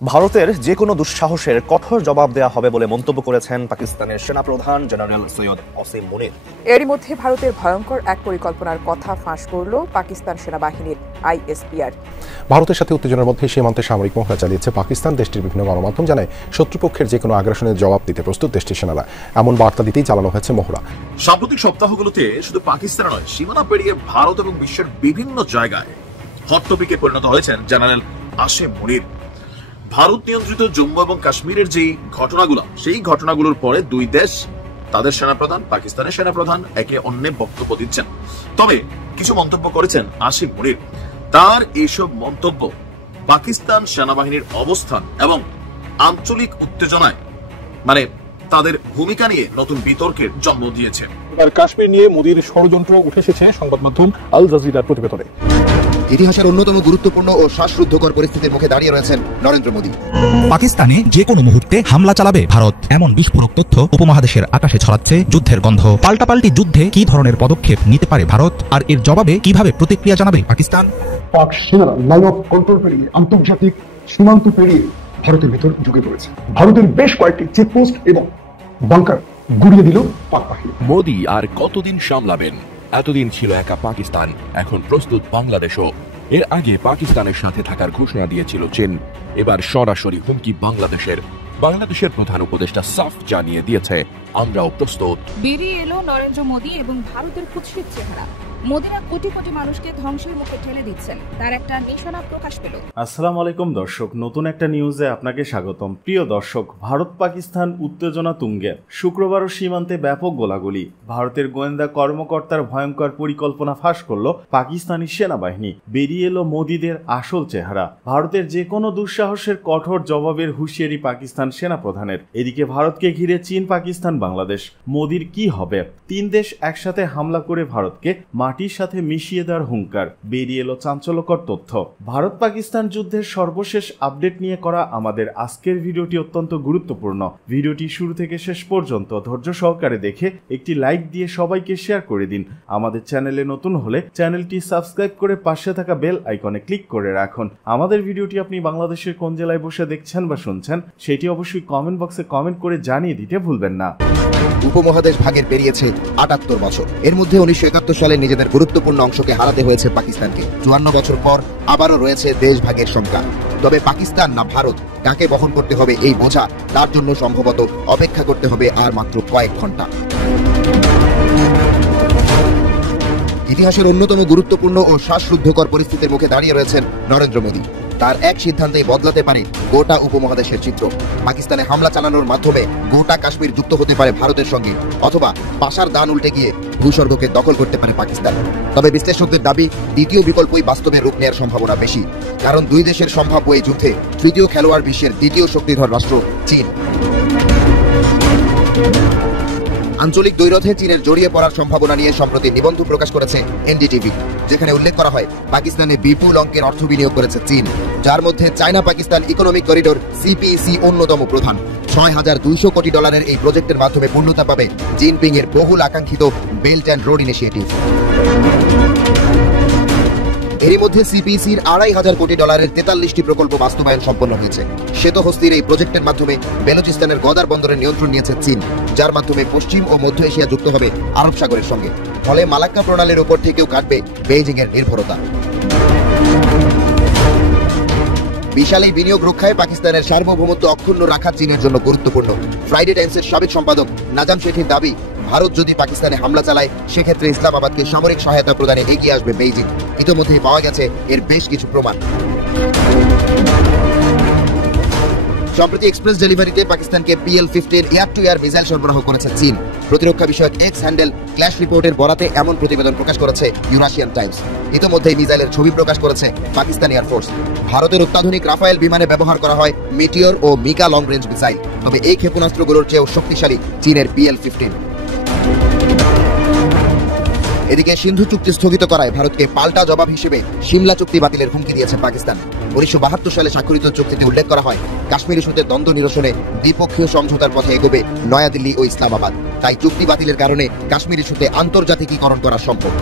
ভারতের যে কোনো দুঃসাহসের কঠোর জবাব দেওয়া হবে বলে মন্তব্য করেছেন পাকিস্তানের সেনাপ্রধান জেনারেল সৈয়দ আসিম মুনির। এরই মধ্যে ভারতের ভয়ঙ্কর এক পরিকল্পনার কথা ফাঁস করল পাকিস্তান সেনাবাহিনীর আইএসপিআর। ভারতের সাথে উত্তেজনার মধ্যে সীমান্তে সামরিক মহড়া চালিয়েছে পাকিস্তান। দেশটির বিভিন্ন গণমাধ্যম জানায় শত্রুপক্ষের যে কোনো আগ্রাসনের জবাব দিতে প্রস্তুত দেশটির সেনারা। এমন বার্তা দিতেই চালানো হয়েছে মহড়া। সাম্প্রতিক সপ্তাহগুলোতে শুধু পাকিস্তান নয়, সীমানা পেরিয়ে ভারত এবং বিশ্বের বিভিন্ন জায়গায় হট টপিকে পরিণত হয়েছেন জেনারেল আসিম মুনির। ভারত নিয়ন্ত্রিত জম্মু এবং কাশ্মীরের যেই ঘটনাগুলো, সেই ঘটনাগুলোর পরে দুই দেশ তাদের সেনাপ্রধান, পাকিস্তানের সেনাপ্রধান একে অন্যের বক্তব্য দিচ্ছেন। তবে কিছু মন্তব্য করেছেন আসিম মুনির। তার এইসব মন্তব্য পাকিস্তান সেনাবাহিনীর অবস্থান এবং আঞ্চলিক উত্তেজনায় তাদের ভূমিকা নিয়ে নতুন বিতর্কের জন্ম দিয়েছে। এবার কাশ্মীর নিয়ে মোদির ষড়যন্ত্র উঠে এসেছে সংবাদ মাধ্যম আল জাজিরার প্রতিবেদনে। ইতিহাসের অন্যতম গুরুত্বপূর্ণ ও শ্বাসরুদ্ধকর পরিস্থিতির মুখে দাঁড়িয়ে রয়েছেন নরেন্দ্র মোদী। পাকিস্তানে যে কোনো মুহূর্তে হামলা চালাবে ভারত, এমন বিস্ফোরক তথ্য উপমহাদেশের আকাশে ছড়াচ্ছে যুদ্ধের গন্ধ। পাল্টাপাল্টি যুদ্ধে কি ধরনের পদক্ষেপ নিতে পারে ভারত, আর এর জবাবে কিভাবে প্রতিক্রিয়া জানাবে পাকিস্তান? পাক সেনারা লাইন অফ কন্ট্রোল পেরিয়ে, আন্তর্জাতিক সীমান্ত পেরিয়ে ভারতের ভিতর ঢুকে পড়েছে। ভারতের বেশ কয়েকটি চেকপোস্ট এবং বাংকার গুড়িয়ে দিল পাক বাহিনী। মোদী আর কতদিন সামলাবেন? এতদিন ছিল একা পাকিস্তান, এখন প্রস্তুত বাংলাদেশও। এর আগে পাকিস্তানের সাথে থাকার ঘোষণা দিয়েছিল চীন, এবার সরাসরি হুমকি বাংলাদেশের প্রধান উপদেষ্টা সাফ জানিয়ে দিয়েছে, আমরাও প্রস্তুত। বেরিয়ে এলো নরেন্দ্র মোদী এবং ভারতের কুৎসিত চেহারা। মোদীরা কোটি কোটি মানুষকে ধ্বংসের মুখে ঠেলে দিচ্ছেন, তার একটা নিশানা প্রকাশ পেল। আসসালামু আলাইকুম দর্শক, নতুন একটা নিউজে আপনাকে স্বাগতম। প্রিয় দর্শক, ভারত পাকিস্তান উত্তেজনা তুঙ্গে। শুক্রবারও সীমান্তে ব্যাপক গোলাগুলি। ভারতের গোয়েন্দা কর্মকর্তার ভয়ঙ্কর পরিকল্পনা ফাঁস করল পাকিস্তানি সেনাবাহিনী। বেরিয়ে এলো মোদীদের আসল চেহারা। ভারতের যে কোনো দুঃসাহসের কঠোর জবাবের হুঁশিয়ারি পাকিস্তান সেনাপ্রধানের। এদিকে ভারতকে ঘিরে চীন, পাকিস্তান, বাংলাদেশ। মোদীর কি হবে? তিন দেশ একসাথে হামলা করে ভারতকে মাটির সাথে মিশিয়ে দেওয়ার হুঙ্কার। বেরিয়ে এলো চাঞ্চল্যকর তথ্য। ভারত পাকিস্তান যুদ্ধের সর্বশেষ আপডেট নিয়ে করা আমাদের আজকের ভিডিওটি অত্যন্ত গুরুত্বপূর্ণ। ভিডিওটি শুরু থেকে শেষ পর্যন্ত ধৈর্য সহকারে দেখে একটি লাইক দিয়ে সবাইকে শেয়ার করে দিন। আমাদের চ্যানেলে নতুন হলে চ্যানেলটি সাবস্ক্রাইব করে পাশে থাকা বেল আইকনে ক্লিক করে রাখুন। আমাদের ভিডিওটি আপনি বাংলাদেশের কোন জেলায় বসে দেখছেন বা শুনছেন সেটি অবশ্যই কমেন্ট বক্সে কমেন্ট করে জানিয়ে দিতে ভুলবেন না। উপমহাদেশ ভাগের পেরিয়েছে ৭৮ বছর। এর মধ্যে ১৯৭১ সালে নিজেদের গুরুত্বপূর্ণ অংশকে হারাতে হয়েছে পাকিস্তানকে। ৫৪ বছর পর আবারও রয়েছে দেশ ভাগের শঙ্কা। তবে পাকিস্তান না ভারত, কাকে বহন করতে হবে এই বোঝা, তার জন্য সম্ভবত অপেক্ষা করতে হবে আর মাত্র কয়েক ঘন্টা। ইতিহাসের অন্যতম গুরুত্বপূর্ণ ও শ্বাসরুদ্ধকর পরিস্থিতির মুখে দাঁড়িয়ে রয়েছেন নরেন্দ্র মোদী। তার এক সিদ্ধান্তেই বদলাতে পারে গোটা উপমহাদেশের চিত্র। পাকিস্তানে হামলা চালানোর মাধ্যমে গোটা কাশ্মীর যুক্ত হতে পারে ভারতের সঙ্গে, অথবা পাশার দান উল্টে গিয়ে ভূস্বর্গকে দখল করতে পারে পাকিস্তান। তবে বিশ্লেষকদের দাবি, দ্বিতীয় বিকল্পই বাস্তবে রূপ নেওয়ার সম্ভাবনা বেশি, কারণ দুই দেশের সম্ভাব্য এই যুদ্ধে তৃতীয় খেলোয়াড় বিশ্বের দ্বিতীয় শক্তিধর রাষ্ট্র চীন। আঞ্চলিক দ্বৈরথে চীনের জড়িয়ে পড়ার সম্ভাবনা নিয়ে সম্প্রতি নিবন্ধ প্রকাশ করেছে এনডিটিভি, যেখানে উল্লেখ করা হয় পাকিস্তানে বিপুল অঙ্কের অর্থ বিনিয়োগ করেছে চীন, যার মধ্যে China Pakistan economic corridor CPEC অন্যতম প্রধান। $৬,২০০ কোটি এই প্রজেক্টের মাধ্যমে পূর্ণতা পাবে জিনপিং এর বহুল আকাঙ্ক্ষিত বেল্ট অ্যান্ড রোড ইনিশিয়েটিভ। এরই মধ্যে সিপিইসির $২৫০০ কোটি ৪৩টি প্রকল্প বাস্তবায়ন সম্পন্ন হয়েছে। শ্বেতহস্তির এই প্রজেক্টের মাধ্যমে বেলুচিস্তানের গদার বন্দরের নিয়ন্ত্রণ নিয়েছে চীন, যার মাধ্যমে পশ্চিম ও মধ্য এশিয়া যুক্ত হবে আরব সাগরের সঙ্গে। ফলে মালাক্কা প্রণালীর উপর থেকেও কাটবে বেইজিং এর নির্ভরতা। বিশাল এই বিনিয়োগ রক্ষায় পাকিস্তানের সার্বভৌমত্ব অক্ষুণ্ণ রাখা চীনের জন্য গুরুত্বপূর্ণ। ফ্রাইডে টাইমসের সাবেক সম্পাদক নাজাম শেঠির দাবি, ভারত যদি পাকিস্তানে হামলা চালায় সেক্ষেত্রে ইসলামাবাদকে সামরিক সহায়তা প্রদানে এগিয়ে আসবে বেইজিং। ইতোমধ্যেই পাওয়া গেছে এর বেশ কিছু প্রমাণ। সম্প্রতি এক্সপ্রেস ডেলিভারিতে পাকিস্তানকে PL-15 air two air missile সরবরাহ করেছে চীন। প্রতিরক্ষা বিষয়ক এক্স হ্যান্ডেল ক্ল্যাশ রিপোর্টের বরাতে এমন প্রতিবেদন প্রকাশ করেছে ইউরাশিয়ান টাইমস। ইতোমধ্যেই মিসাইলের ছবি প্রকাশ করেছে পাকিস্তান এয়ারফোর্স। ভারতের অত্যাধুনিক রাফায়েল বিমানে ব্যবহার করা হয় মিটিওর ও মিকা লং রেঞ্জ মিসাইল, তবে এই ক্ষেপণাস্ত্রগুলোর চেয়েও শক্তিশালী চীনের PL-15। এদিকে সিন্ধু চুক্তি স্থগিত করায় ভারতকে পাল্টা জবাব হিসেবে সিমলা চুক্তি বাতিলের হুমকি দিয়েছে পাকিস্তান। ১৯৭২ সালে স্বাক্ষরিত চুক্তিতে উল্লেখ করা হয়, কাশ্মীর ইস্যুতে দ্বন্দ্ব নিরসনে দ্বিপক্ষীয় সমঝোতার পথে এগোবে নয়াদিল্লি ও ইসলামাবাদ। তাই চুক্তি বাতিলের কারণে কাশ্মীর ইস্যুতে আন্তর্জাতিকীকরণ করা সম্ভব।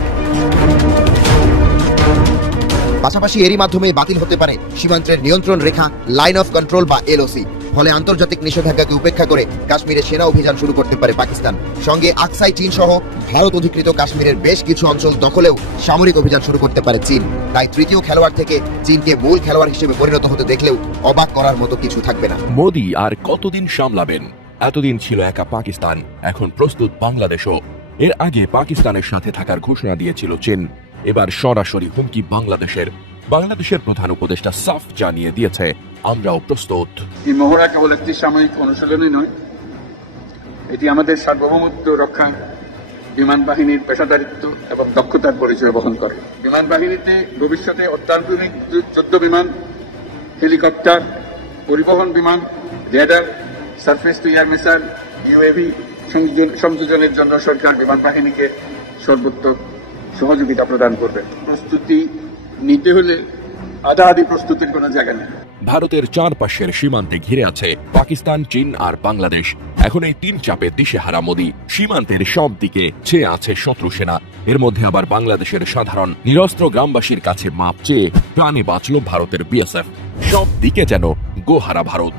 পাশাপাশি এরই মাধ্যমে বাতিল হতে পারে সীমান্তের নিয়ন্ত্রণ রেখা, লাইন অফ কন্ট্রোল বা এলওসি। ফলে আন্তর্জাতিক নিষেধাজ্ঞাকে উপেক্ষা করে কাশ্মীরে সেনা অভিযান শুরু করতে পারে পাকিস্তান। সঙ্গে আকসাই চীন সহ ভারত অধিকৃত কাশ্মীরের বেশ কিছু অঞ্চল দখলেও সামরিক অভিযান শুরু করতে পারে চীন। তাই তৃতীয় খেলোয়াড় থেকে চীনকে মূল খেলোয়াড় হিসেবে পরিণত হতে দেখলেও অবাক করার মতো কিছু থাকবে না। মোদি আর কতদিন সামলাবেন? এতদিন ছিল একা পাকিস্তান, এখন প্রস্তুত বাংলাদেশও। এর আগে পাকিস্তানের সাথে থাকার ঘোষণা দিয়েছিল চীন, এবার সরাসরি হুমকি বাংলাদেশের প্রধান উপদেষ্টা সাফ জানিয়ে দিয়েছে, আমরাও প্রস্তুত। এই মহড়া কেবল একটি সাময়িক অনুশীলনই নয়, এটি আমাদের সার্বভৌমত্ব রক্ষা, বিমান বাহিনীর পেশাদারিত্ব এবং দক্ষতার পরিচয় বহন করে। বিমান বাহিনীতে ভবিষ্যতে অত্যাধুনিক যুদ্ধ বিমান, হেলিকপ্টার, পরিবহন বিমান, radar, surface to air missile, UAV সংযোজনের জন্য সরকার বিমান বাহিনীকে সর্বোত্তম সহযোগিতা প্রদান করবে। প্রস্তুতি নিতে হলে আধা-আধি প্রস্তুতির কোনো জায়গা নেই। ভারতের চারপাশের সীমান্তে ঘিরে আছে পাকিস্তান, চীন আর বাংলাদেশ। এখন এই তিন চাপে দিশেহারা মোদি। সীমান্তের সব দিকে চেয়ে আছে শত্রু সেনা, এর মধ্যে আবার বাংলাদেশের সাধারণ নিরস্ত্র গ্রামবাসীর কাছে মাপ চেয়ে প্রাণে বাঁচল ভারতের বিএসএফ। সব দিকে যেন গোহারা ভারত।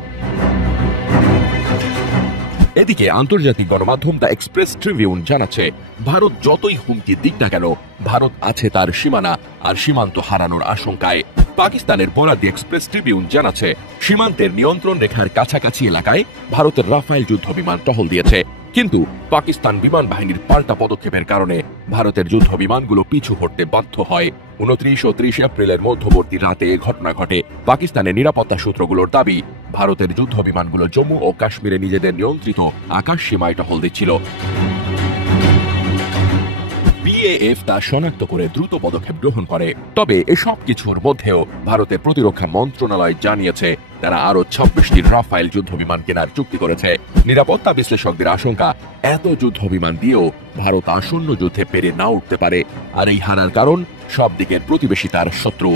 এদিকে আন্তর্জাতিক গণমাধ্যম দ্য এক্সপ্রেস ট্রিবিউন জানাচ্ছে, ভারত যতই হুমকি দিক না কেন, ভারত আছে তার সীমানা আর সীমান্ত হারানোর আশঙ্কায়। পাকিস্তানের বরাদি এক্সপ্রেস ট্রিবিউন জানাচ্ছে, সীমান্তের নিয়ন্ত্রণ রেখার কাছাকাছি এলাকায় ভারতের রাফায়েল যুদ্ধ বিমান টহল দিয়েছে, কিন্তু পাকিস্তান বিমান বাহিনীর পাল্টা পদক্ষেপের কারণে ভারতের যুদ্ধ বিমানগুলো পিছু হটতে বাধ্য হয়। 29 ও 30 এপ্রিলের মধ্যবর্তী রাতে এ ঘটনা ঘটে। পাকিস্তানের নিরাপত্তা সূত্রগুলোর দাবি, ভারতের যুদ্ধ বিমানগুলো জম্মু ও কাশ্মীরে নিজেদের নিয়ন্ত্রিত আকাশ সীমায় টহল দিচ্ছিল। বিএএফ তা শনাক্ত করে দ্রুত পদক্ষেপ গ্রহণ করে। তবে এসব কিছুর মধ্যেও ভারতের প্রতিরক্ষা মন্ত্রণালয় জানিয়েছে, তারা আরো 26টি রাফায়েল যুদ্ধ বিমান কেনার চুক্তি করেছে। নিরাপত্তা বিশ্লেষকদের আশঙ্কা, এত যুদ্ধ বিমান দিয়েও ভারত আসন্ন যুদ্ধে পেরে না উঠতে পারে, আর এই হারার কারণ সব দিকের প্রতিবেশী তার শত্রু।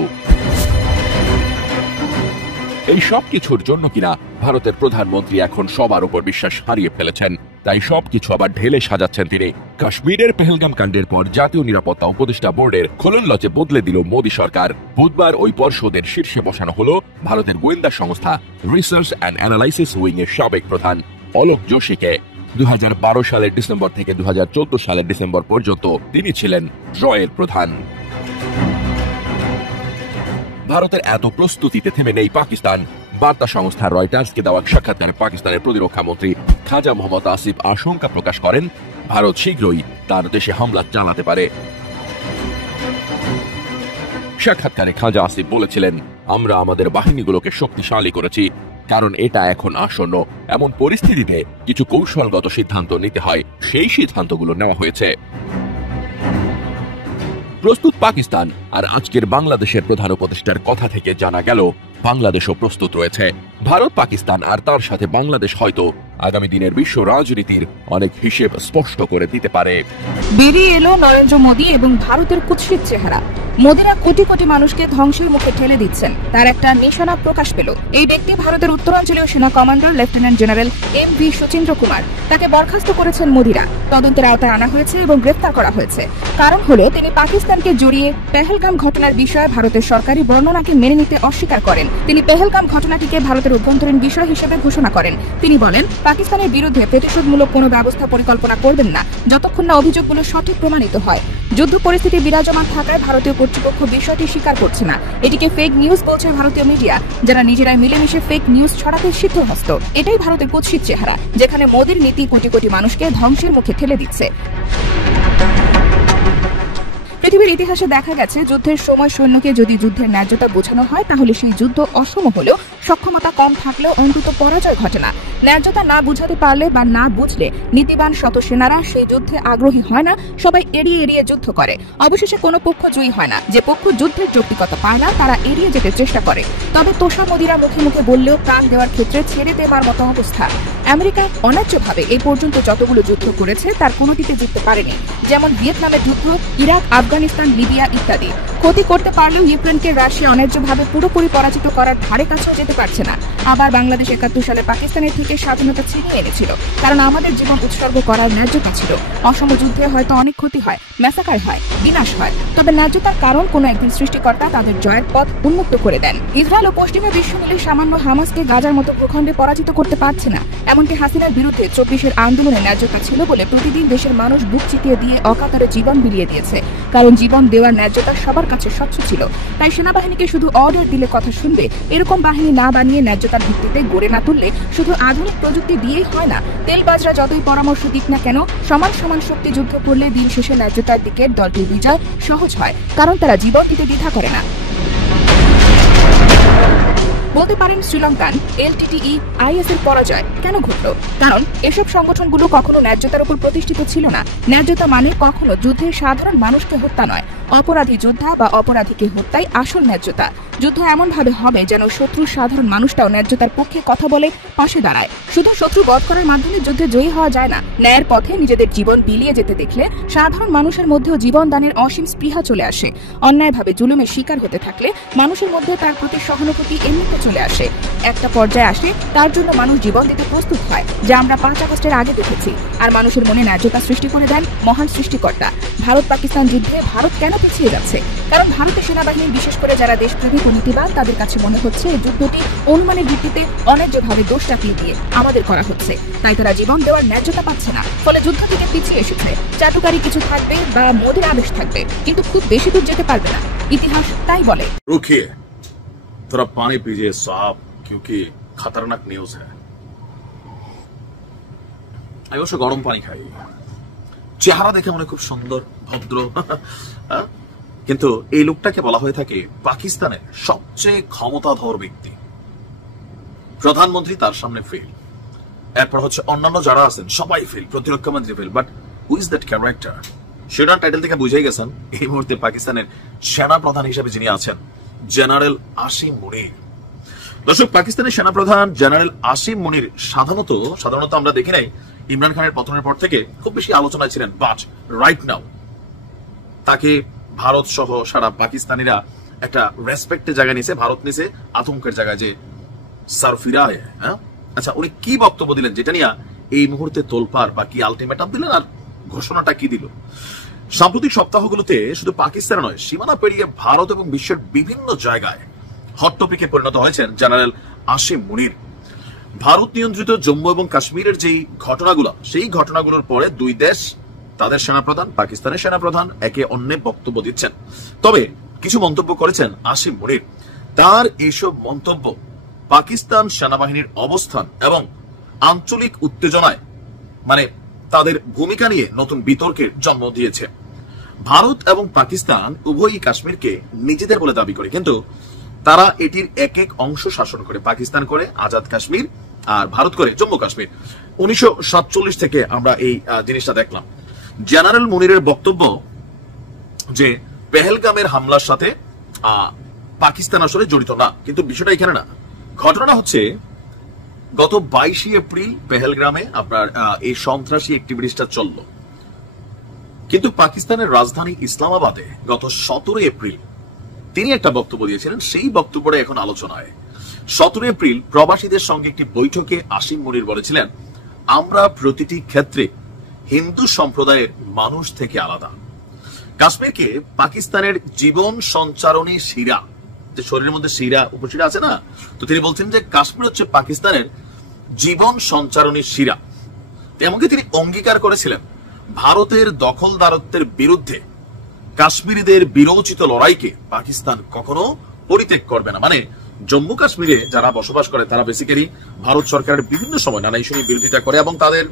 এই সব কিছুর জন্য কিনা ভারতের প্রধানমন্ত্রী এখন সবার উপর বিশ্বাস হারিয়ে ফেলেছেন, তাই সবকিছু আবার ঢেলে সাজাচ্ছেন তিনি। কাশ্মীরের পেহেলগাম কাণ্ডের পর জাতীয় নিরাপত্তা উপদেষ্টা বোর্ডের খোলন লচে বদলে দিল মোদী সরকার। বুধবার ওই পর্ষদের শীর্ষে বসানো হলো ভারতের গোয়েন্দা সংস্থা রিসার্চ অ্যান্ড অ্যানালাইসিস উইং এর সাবেক প্রধান অলোক যোশীকে। 2012 সালের ডিসেম্বর থেকে 2014 সালের ডিসেম্বর পর্যন্ত তিনি ছিলেন রয়ের প্রধান। ভারতের এত প্রস্তুতিতে থেমে নেই পাকিস্তান। বার্তা সংস্থা রয়টার্সকে দেওয়া সাক্ষাৎকারে পাকিস্তানের প্রতিরক্ষা মন্ত্রী খাজা মোহাম্মদ আসিফ আশঙ্কা প্রকাশ করেন, ভারত শীঘ্রই তার দেশে হামলা চালাতে পারে। সাক্ষাৎকারে খাজা আসিফ বলেছিলেন, আমরা আমাদের বাহিনীগুলোকে শক্তিশালী করেছি, কারণ এটা এখন আসন্ন। এমন পরিস্থিতিতে কিছু কৌশলগত সিদ্ধান্ত নিতে হয়, সেই সিদ্ধান্তগুলো নেওয়া হয়েছে। প্রস্তুত পাকিস্তান। আর আজকের বাংলাদেশের প্রধান উপদেষ্টার কথা থেকে জানা গেল, বাংলাদেশও প্রস্তুত রয়েছে। ভারত, পাকিস্তান আর তার সাথে বাংলাদেশ হয়তো আগামী দিনের বিশ্ব রাজনীতির অনেক হিসেব স্পষ্ট করে দিতে পারে। বেরিয়ে এলো নরেন্দ্র মোদী এবং ভারতের কুৎসিত চেহারা। মোদীরা কোটি কোটি মানুষকে ধ্বংসের মুখে ঠেলে দিচ্ছেন, তার একটা নিশানা প্রকাশ পেল। এই ব্যক্তি ভারতের উত্তরাঞ্চলীয় সেনা commander lieutenant general MV Sachindra Kumar. তাকে বরখাস্ত করেছেন মোদীরা, তদন্তের আওতায় আনা হয়েছে এবং গ্রেফতার করা হয়েছে। কারণ হলো, তিনি পাকিস্তানকে জড়িয়ে পেহেলগাম ঘটনার বিষয়ে ভারতের সরকারি বর্ণনাকে মেনে নিতে অস্বীকার করেন। তিনি পেহেলগাম ঘটনাটিকে ভারতের অভ্যন্তরীণ বিষয় হিসেবে ঘোষণা করেন। তিনি বলেন, পাকিস্তানের বিরুদ্ধে প্রতিশোধমূলক কোনো ব্যবস্থা পরিকল্পনা করবেন না যতক্ষণ না অভিযোগগুলো সঠিক প্রমাণিত হয়। যুদ্ধ পরিস্থিতি বিরাজমান থাকায় ভারতীয় কর্তৃপক্ষ বিষয়টি স্বীকার করছে না। এটিকে ফেক নিউজ বলছে ভারতীয় মিডিয়া, যারা নিজেরাই মিলেমিশে ফেক নিউজ ছড়াতে সিদ্ধহস্ত। এটাই ভারতের কুৎসিত চেহারা, যেখানে মোদীর নীতি কোটি কোটি মানুষকে ধ্বংসের মুখে ঠেলে দিচ্ছে। পৃথিবীর ইতিহাসে দেখা গেছে, যুদ্ধের সময় সৈন্যকে যদি যুদ্ধের ন্যায্যতা বোঝানো হয়, তাহলে সেই যুদ্ধ অসম হলেও, সক্ষমতা কম থাকলেও অন্তত পরাজয় ঘটে না। ন্যায্যতা না বুঝাতে পারলে বা না বুঝলে নীতিবান শত সেনারা সেই যুদ্ধে আগ্রহী হয় না, সবাই এড়িয়ে এড়িয়ে যুদ্ধ করে। অবশেষে কোনো পক্ষ জয়ী হয় না। যে পক্ষ যুদ্ধের যৌক্তিকতা পায় না, তারা এড়িয়ে যেতে চেষ্টা করে। তবে তোষা মোদীরা মুখে মুখে বললেও প্রাণ দেওয়ার ক্ষেত্রে ছেড়ে দেবার মতো অবস্থা। আমেরিকা অন্যায্যভাবে এই পর্যন্ত যতগুলো যুদ্ধ করেছে, তার কোনোটিতে জিততে পারেনি। যেমন ভিয়েতনামের যুদ্ধ, ইরাক, আফগানিস্তান, লিবিয়া ইত্যাদি। ক্ষতি করতে পারলেও ইউক্রেনকে রাশিয়া অন্যায্যভাবে পুরোপুরি পরাজিত করার ধারে কাছেও যেতে পারছে না। আবার বাংলাদেশ 71 সালে পাকিস্তানের থেকে স্বাধীনতা ছিনিয়ে এনেছিল, কারণ আমাদের জীবন উৎসর্গ করার ন্যায্যতা ছিল। অসম যুদ্ধে হয়তো অনেক ক্ষতি হয়, ম্যাসাকার হয়, বিনাশ হয়, তবে ন্যায্যতার কারণ কোনো একদিন সৃষ্টিকর্তা তাদের জয়ের পথ উন্মুক্ত করে দেন। ইসরায়েল ও পশ্চিমা বিশ্ব মিলে সামান্য হামাসকে গাজার মতো ভূখণ্ডে পরাজিত করতে পারছে না। এমনকি হাসিনার বিরুদ্ধে 24-এর আন্দোলনে ন্যায্যতা ছিল বলে প্রতিদিন দেশের মানুষ বুক চিতিয়ে দিয়ে অকাতরে জীবন বিলিয়ে দিয়েছে, কারণ জীবন দেওয়ার ন্যায্যতা সবার কাছে স্বচ্ছ ছিল। তাই সেনাবাহিনীকে শুধু অর্ডার দিলে কথা শুনবে এরকম বাহিনী না বানিয়ে ন্যায্যতার ভিত্তিতে গড়ে না তুললে শুধু আধুনিক প্রযুক্তি দিয়েই হয় না। তেলবাজরা যতই পরামর্শ দিক না কেন, সমান সমান শক্তি যুদ্ধ করলে দিন শেষে ন্যায্যতার দিকের দলটির বিজয় সহজ হয়, কারণ তারা জীবন দিতে দ্বিধা করে না। বলতে পারেন শ্রীলঙ্কান এলটিটিই আইএস এর পরাজয় কেন ঘটল? কারণ এসব সংগঠনগুলো কখনো ন্যায্যতার উপর প্রতিষ্ঠিত ছিল না। ন্যায্যতা মানে কখনো যুদ্ধে সাধারণ মানুষকে হত্যা নয়, অপরাধী যোদ্ধা বা অপরাধীকে হত্যাই আসল ন্যায্যতা। যুদ্ধ এমন ভাবে হবে যেন শত্রুর সাধারণ মানুষটাও ন্যায্যতার পক্ষে কথা বলে পাশে দাঁড়ায়। শুধু শত্রু বধ করার মাধ্যমে যুদ্ধে জয়ী হওয়া যায় না। ন্যায়ের পথে নিজেদের জীবন বিলিয়ে যেতে দেখলে সাধারণ মানুষের মধ্যেও জীবন দানের অসীম স্পৃহা চলে আসে। অন্যায়ভাবে জুলুমের শিকার হতে থাকলে মানুষের মধ্যে তার প্রতি সহানুভূতি এমনিতে চলে আসে। একটা পর্যায়ে আসে তার জন্য মানুষ জীবন দিতে প্রস্তুত হয়, যা আমরা 5 আগস্টের আগে দেখেছি। আর মানুষের মনে ন্যায্যতা সৃষ্টি করে দেন মহান সৃষ্টিকর্তা। ভারত পাকিস্তান যুদ্ধে ভারত কেন পিছিয়ে যাচ্ছে? কারণ ভারতের সেনাবাহিনী, বিশেষ করে যারা দেশপ্রেমিক ও নীতিবাদ, তাদের কাছে মনে হচ্ছে এই যুদ্ধটি অনুমানের ভিত্তিতে অন্যায্যভাবে দোষ চাপিয়ে দিয়ে আমাদের করা হচ্ছে। তাই তারা জীবন দেওয়ার ন্যায্যতা পাচ্ছে না, ফলে যুদ্ধ থেকে পিছিয়ে এসেছে। চাটুকারী কিছু থাকবে বা মোদির আদেশ থাকবে, কিন্তু খুব বেশি দূর যেতে পারবে না। ইতিহাস তাই বলে। रुकिए, थोड़ा पानी पीजिए साहब, क्योंकि खतरनाक न्यूज है। আমি অবশ্য গরম পানি খাই। চেহারা দেখে মনে খুব সুন্দর, ভদ্র, কিন্তু এই লোকটাকে বলা হয়ে থাকে পাকিস্তানের সবচেয়ে ক্ষমতাধর ব্যক্তি। প্রধানমন্ত্রী তার সামনে ফেল, এরপর হচ্ছে অন্যান্য যারা আছেন সবাই ফেল, প্রতিরক্ষা মন্ত্রী fail. But who is that character? সেটার টাইটেল থেকে বুঝেই গেছেন এই মুহূর্তে পাকিস্তানের সেনা প্রধান হিসেবে যিনি আছেন, জেনারেল আসিম মুনির। দর্শক, পাকিস্তানের সেনাপ্রধান জেনারেল আসিম মুনির সাধারণত আমরা দেখি নাই ইমরান খানের পতনের পর থেকে খুব বেশি আলোচনায় ছিলেন, বাট রাইট নাও তাকে ভারত সহ সারা পাকিস্তানিরা একটা রেসপেক্টের জায়গায় নিয়েছে, ভারত নিয়েছে আতঙ্কের জায়গায়, যে সারফিরায়। হ্যাঁ, আচ্ছা, উনি কি বক্তব্য দিলেন যেটা নিয়ে এই মুহূর্তে তোলপাড়, বা কি আলটিমেটাম দিলেন আর ঘোষণাটা কি দিল? সাম্প্রতিক সপ্তাহগুলোতে শুধু পাকিস্তান নয়, সীমানা পেরিয়ে ভারত এবং বিশ্বের বিভিন্ন জায়গায় হট টপিকে পরিণত হয়েছেন জেনারেল আসিম মুনির। ভারত নিয়ন্ত্রিত জম্মু এবং কাশ্মীরের যেই ঘটনাগুলো, সেই ঘটনাগুলোর পরে দুই দেশ, তাদের সেনাপ্রধান, পাকিস্তানের সেনাপ্রধান একে অন্যের বক্তব্য দিচ্ছেন। তবে কিছু মন্তব্য করেছেন আসিম মুনির। তার এইসব মন্তব্য পাকিস্তান সেনাবাহিনীর অবস্থান এবং আঞ্চলিক উত্তেজনায়, মানে তাদের ভূমিকা নিয়ে নতুন বিতর্কের জন্ম দিয়েছে। ভারত এবং পাকিস্তান উভয়ই কাশ্মীরকে নিজেদের বলে দাবি করে, কিন্তু তারা এটির এক এক অংশ শাসন করে। পাকিস্তান করে আজাদ কাশ্মীর আর ভারত করে জম্মু কাশ্মীর। 1947 থেকে আমরা এই জিনিসটা দেখলাম। জেনারেল মুনিরের বক্তব্য যে পেহেলগামের হামলার সাথে পাকিস্তান আসলে জড়িত না, কিন্তু বিষয়টা এখানে না। ঘটনাটা হচ্ছে গত 22 এপ্রিল পেহেলগ্রামে আপনার এই সন্ত্রাসী অ্যাক্টিভিটিসটা চলল, কিন্তু পাকিস্তানের রাজধানী ইসলামাবাদে গত 17 এপ্রিল তিনি একটা বক্তব্য দিয়েছিলেন। সেই বক্তব্যটা এখন আলোচনায়। 17 এপ্রিল প্রবাসীদের সঙ্গে একটি বৈঠকে আসিম মুনির বলেছিলেন, আমরা প্রতিটি ক্ষেত্রে হিন্দু সম্প্রদায়ের মানুষ থেকে আলাদা। কাশ্মীরকে পাকিস্তানের জীবন সঞ্চারণী শিরা, যে শরীরের মধ্যে শিরা উপশিরা আছে না, তো তিনি বলছেন যে কাশ্মীর হচ্ছে পাকিস্তানের জীবন সঞ্চারণী শিরা। এমনকি তিনি অঙ্গীকার করেছিলেন ভারতের দখলদারত্বের বিরুদ্ধে কাশ্মীরিদের বিরোচিত লড়াইকে পাকিস্তান কখনো পরিত্যাগ করবে না। মানে জম্মু কাশ্মীরে যারা বসবাস করে তারা বেসিক্যালি ভারত সরকারের বিভিন্ন সময় নানা ইস্যু নিয়ে বিরোধিতা করে, এবং তাদের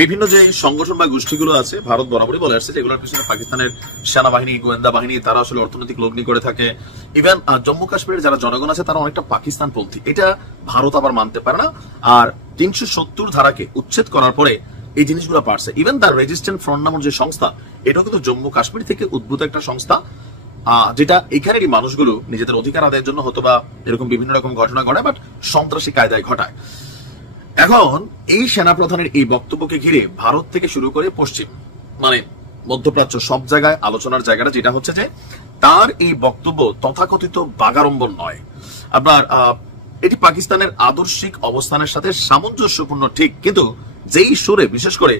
বিভিন্ন যে সংগঠন বা গোষ্ঠীগুলো আছে, ভারত বরাবরই বলে আসছে যেগুলোর পিছনে পাকিস্তানের সেনাবাহিনী, গোয়েন্দা বাহিনী, তারা আসলে অর্থনৈতিক লগ্নি করে থাকে। ইভেন জম্মু কাশ্মীরের যারা জনগণ আছে তারা অনেকটা পাকিস্তানপন্থী, এটা ভারত আবার মানতে পারে না। আর 370 ধারাকে উচ্ছেদ করার পরে এই জিনিসগুলো পারছে। ইভেন দ্য রেজিস্ট্যান্ট ফ্রন্ট নামের যে সংস্থা, এটা কিন্তু জম্মু কাশ্মীর থেকে উদ্ভূত একটা সংস্থা, যেটা এখানেরই মানুষগুলো নিজেদের অধিকার আদায়ের জন্য হতো বা এরকম বিভিন্ন রকম ঘটনা ঘটায়, বাট সন্ত্রাসী কায়দায় ঘটায়। এখন এই সেনাপ্রধানের এই বক্তব্যকে ঘিরে ভারত থেকে শুরু করে পশ্চিম, মানে মধ্যপ্রাচ্য সব জায়গায় আলোচনার জায়গাটা যেটা হচ্ছে যে তার এই বক্তব্য তথাকথিত বাগাড়ম্বর নয়। আপনার এটি পাকিস্তানের আদর্শিক অবস্থানের সাথে সামঞ্জস্যপূর্ণ, ঠিক, কিন্তু যেই সুরে বিশেষ করে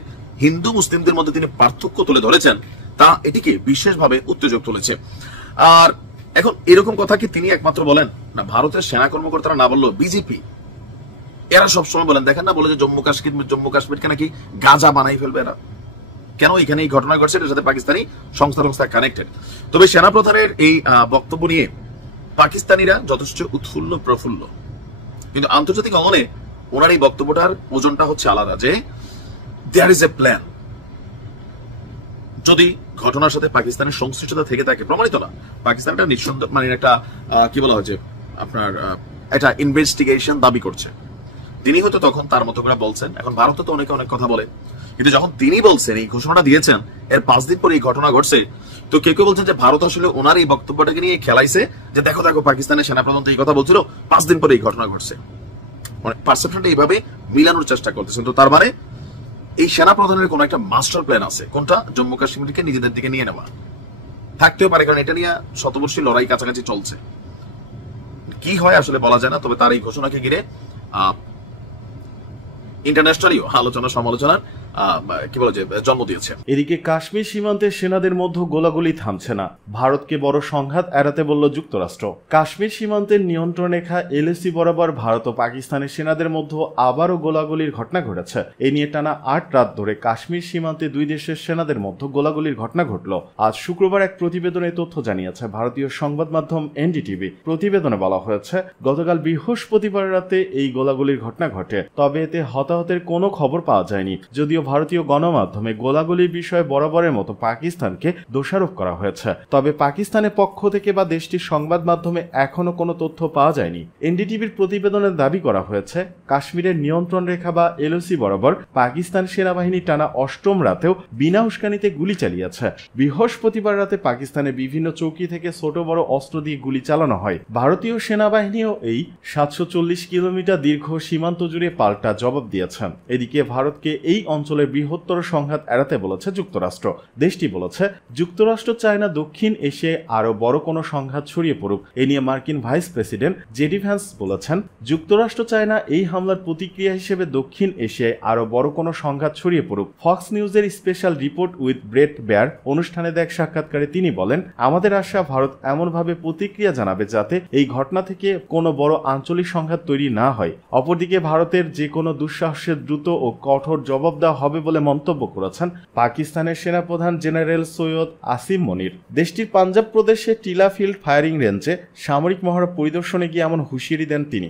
হিন্দু মুসলিমদের মধ্যে তিনি পার্থক্য তুলে ধরেছেন তা এটিকে বিশেষভাবে উত্তেজক তুলেছে। আর এখন এরকম কথা কি তিনি একমাত্র বলেন না, ভারতের সেনা কর্মকর্তারা না বললো বিজেপি এরা সবসময় বলেন, দেখেন না বলে যে জম্মু কাশ্মীরকে নাকি গাজা বানাই ফেলবে এরা। কেন এখানে এই ঘটনা ঘটছে, এটার সাথে পাকিস্তানি সংস্থা কানেক্টেড। তবে সেনাপ্রধানের এই বক্তব্য নিয়ে পাকিস্তানিরা যথেষ্ট উৎফুল্ল প্রফুল্ল, কিন্তু আন্তর্জাতিক অঙ্গনে ওনার এই বক্তব্যটার ওজনটা হচ্ছে আলাদা, যে দেয়ার ইজ এ প্ল্যান। যদি ঘটনার সাথে পাকিস্তানের সংশ্লিষ্টতা থেকে থাকে, প্রমাণিত না, পাকিস্তান একটা নিঃসন্দেহ মানে একটা কি বলা হয়েছে আপনার একটা ইনভেস্টিগেশন দাবি করছে, তিনি হয়তো তখন তার মতো করে বলছেন। এখন ভারত তো অনেক কথা বলে, কিন্তু যখন তিনি বলছেন, এই ঘোষণাটা দিয়েছেন, এর 5 দিন পরে এই ঘটনা ঘটছে, তো কেউ বলছেন যে ভারত আসলে ওনার এই বক্তব্যটাকে নিয়ে খেলাইছে, যে দেখো পাকিস্তানের সেনাপ্রধান তো এই কথা বলছিল, 5 দিন পরে এই ঘটনা ঘটছে। মানে পারসেপশনটা এইভাবে মিলানোর চেষ্টা করতেছেন। তো তার মানে এই সেনাপ্রধানের কোন একটা মাস্টার প্ল্যান আছে, কোনটা জম্মু কাশ্মীরকে নিজেদের দিকে নিয়ে নেওয়া, থাকতেও পারে, কারণ এটা নিয়ে শতবর্ষী লড়াই কাছাকাছি চলছে। কি হয় আসলে বলা যায় না, তবে তার এই ঘোষণাকে ঘিরে ইন্টারন্যাশনালিও আলোচনা সমালোচনার কি বলা যায় জন্ম দিয়েছে। এদিকে কাশ্মীর সীমান্তে সেনাদের মধ্যে গোলাগুলি থামছে না, ভারতকে বড় সংঘাত এড়াতে বলল যুক্তরাষ্ট্র। কাশ্মীর সীমান্তের নিয়ন্ত্রণ রেখা এলএসি বরাবর ভারত ও পাকিস্তানের সেনাদের মধ্যে আবারও গোলাগুলির ঘটনা ঘটেছে। এ নিয়ে টানা 8 রাত ধরে কাশ্মীর সীমান্তে দুই দেশের সেনাদের মধ্যে গোলাগুলির ঘটনা ঘটল। আজ শুক্রবার এক প্রতিবেদনে তথ্য জানিয়েছে ভারতীয় সংবাদ মাধ্যম এনডিটিভি। প্রতিবেদনে বলা হয়েছে, গতকাল বৃহস্পতিবার রাতে এই গোলাগুলির ঘটনা ঘটে, তবে এতে হতাহতের কোনো খবর পাওয়া যায়নি। যদিও ভারতীয় গণমাধ্যমে গোলাগুলির বিষয়ে বরাবরের মতো পাকিস্তানকে দোষারোপ করা হয়েছে, তবে পাকিস্তানের পক্ষ থেকে বা দেশটির সংবাদ মাধ্যমে এখনো কোনো তথ্য পাওয়া যায়নি। এনডিটিভির প্রতিবেদনে দাবি করা হয়েছে, কাশ্মীরের নিয়ন্ত্রণ রেখা বা এলওসি বরাবর পাকিস্তান সেনাবাহিনী টানা 8ম রাতেও বিনা উস্কানিতে গুলি চালিয়েছে। বৃহস্পতিবার রাতে পাকিস্তানের বিভিন্ন চৌকি থেকে ছোট বড় অস্ত্র দিয়ে গুলি চালানো হয়। ভারতীয় সেনাবাহিনীও এই 740 কিলোমিটার দীর্ঘ সীমান্ত জুড়ে পাল্টা জবাব দিয়েছেন। এদিকে ভারতকে এই অঞ্চলের বৃহত্তর সংঘাত এড়াতে বলেছে যুক্তরাষ্ট্র। দেশটি বলেছে, যুক্তরাষ্ট্র চায় না দক্ষিণ এশিয়ায় আরো বড় কোনো সংঘাত ছড়িয়ে পড়ুক। এ নিয়ে মার্কিন ভাইস প্রেসিডেন্ট জেডি ভ্যান্স বলেছেন, যুক্তরাষ্ট্র চায় না এই হামলার প্রতিক্রিয়া হিসেবে দক্ষিণ এশিয়ায় আরো বড় কোনো সংঘাত ছড়িয়ে পড়ুক। ফক্স নিউজের special report with Brett Baier অনুষ্ঠানে এক সাক্ষাৎকারে তিনি বলেন, আমাদের আশা ভারত এমনভাবে প্রতিক্রিয়া জানাবে যাতে এই ঘটনা থেকে কোনো বড় আঞ্চলিক সংঘাত তৈরি না হয়। অপরদিকে ভারতের যে কোনো দুঃসাহসের দ্রুত ও কঠোর জবাব দেওয়া হবে বলে মন্তব্য করেছেন পাকিস্তানের সেনাপ্রধান জেনারেল সৈয়দ আসিম মনির। দেশটির পাঞ্জাব প্রদেশে টিলা ফিল্ড ফায়ারিং রেঞ্জে সামরিক মহড়া পরিদর্শনে গিয়ে এমন হুঁশিয়ারি দেন তিনি।